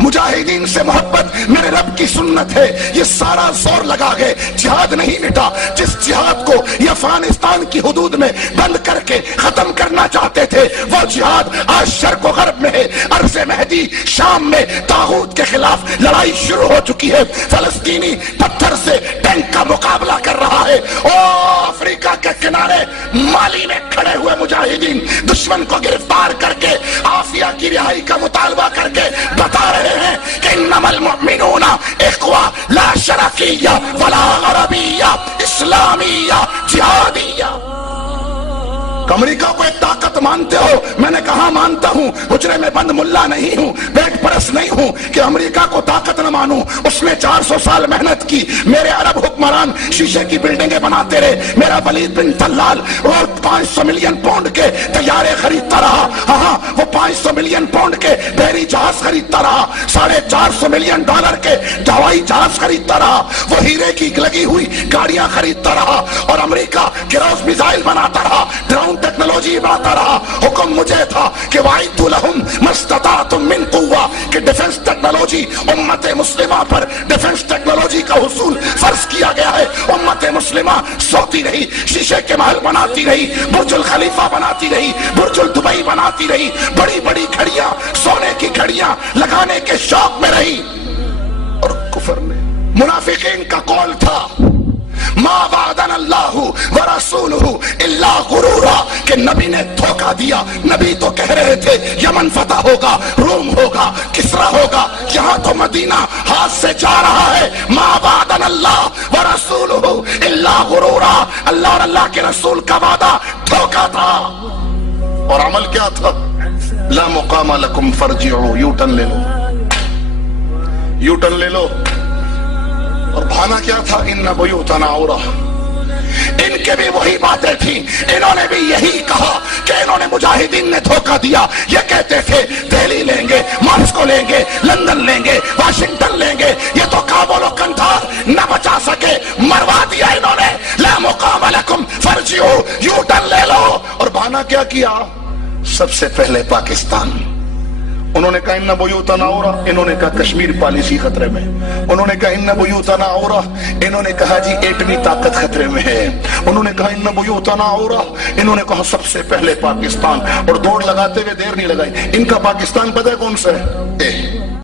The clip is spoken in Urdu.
مجاہدین سے محبت میرے رب کی سنت ہے. یہ سارا زور لگا ہے, جہاد نہیں مٹا. جس جہاد کو یہ افغانستان کی حدود میں بند کر کے ختم کرنا چاہتے تھے, وہ جہاد آج شرق و غرب میں ہے. عرض مہدی شام میں طاغوت کے خلاف لڑائی شروع ہو چکی ہے. فلسطینی پتھر سے ٹینک کا مقابلہ کر رہا ہے. افریقہ کے کنارے مالی میں کھڑے ہوئے مجاہدین دشمن کو گرفتار کر کے عافیہ کی رہائی کا مطالبہ کر کے بتا رہے ہیں کہ انما المؤمنون اخوہ لا شرقیہ ولا غربیہ, اسلامیہ جہادیہ. امریکہ کو ایک طاقت مانتے ہو؟ میں نے کہا مانتا ہوں, حجرے میں بند ملا نہیں ہوں, بیٹ پرس نہیں ہوں کہ امریکہ کو طاقت نہ مانوں. اس نے 400 سال محنت کی. میرے عرب حکمران شیشے کی بلڈنگیں بناتے رہے. میرا ولید بن طلال وہ 500 ملین پاؤنڈ کے طیارے خریدتا رہا. ہاں, وہ 500 ملین پاؤنڈ کے بحری جہاز خریدتا رہا. $450 ملین کے ہوائی جہاز خریدتا رہا. وہ ہیرے کی لگی ہوئی گاڑیاں خریدتا رہا. اور امریکہ کروز میزائل بناتا رہا, ڈرون ٹیکنالوجی بناتا رہا. حکم مجھے تھا کہ وَأَعِدُّوا لَهُمْ مَا اسْتَطَعْتُم مِّن قُوَّةٍ, کہ ڈیفنس ٹیکنالوجی امت مسلمہ پر ڈیفنس ٹیکنالوجی کا حصول فرض کیا گیا ہے. امت مسلمہ سوتی رہی, شیشے کے محل بناتی رہی, برج الخلیفہ بناتی رہی, برج الدبئی بناتی رہی, بڑی بڑی گھڑیاں, سونے کی گھڑیاں لگانے کے شوق میں رہی. اور کفر نے, منافقین کا قول تھا ما وعدنا اللہ ورسولہ الا غرورا, کہ نبی نے دھوکہ دیا. نبی تو کہہ رہے تھے یمن فتح ہوگا, روم ہوگا, کسرا ہوگا, یہاں تو مدینہ ہاتھ سے جا رہا ہے. ما وعدنا اللہ ورسولہ الا غرورا, اللہ اور اللہ کے رسول کا وعدہ دھوکہ تھا. اور عمل کیا تھا؟ لا مقام لکم فرجعوا, یو ٹرن لے لو, یو ٹرن لے لو. اور بھانا کیا تھا؟ ان بیوتنا عورہ. ان کے بھی وہی باتیں تھیں. انہوں نے بھی یہی کہا کہ انہوں نے مجاہدین نے دھوکہ دیا. یہ کہتے تھے دہلی لیں گے, ماسکو لیں گے, لندن لیں گے, واشنگٹن لیں گے. یہ تو کابل و قندھار نہ بچا سکے, مروا دیا انہوں نے. لا مقام لکم فرجعوا, یو ٹرن لے لو. اور بھانا کیا کیا؟ سب سے پہلے پاکستان. انہوں نے کہا ان بیوتنا عورہ, انہوں نے کہا کشمیر پالیسی خطرے میں. انہوں نے کہا ان بیوتنا عورہ, انہوں نے کہا جی ایٹمی طاقت خطرے میں ہے. انہوں نے کہا ان بیوتنا عورہ, انہوں نے کہا سب سے پہلے پاکستان. اور دوڑ لگاتے ہوئے دیر نہیں لگائی. ان کا پاکستان پتہ ہے کون سا ہے؟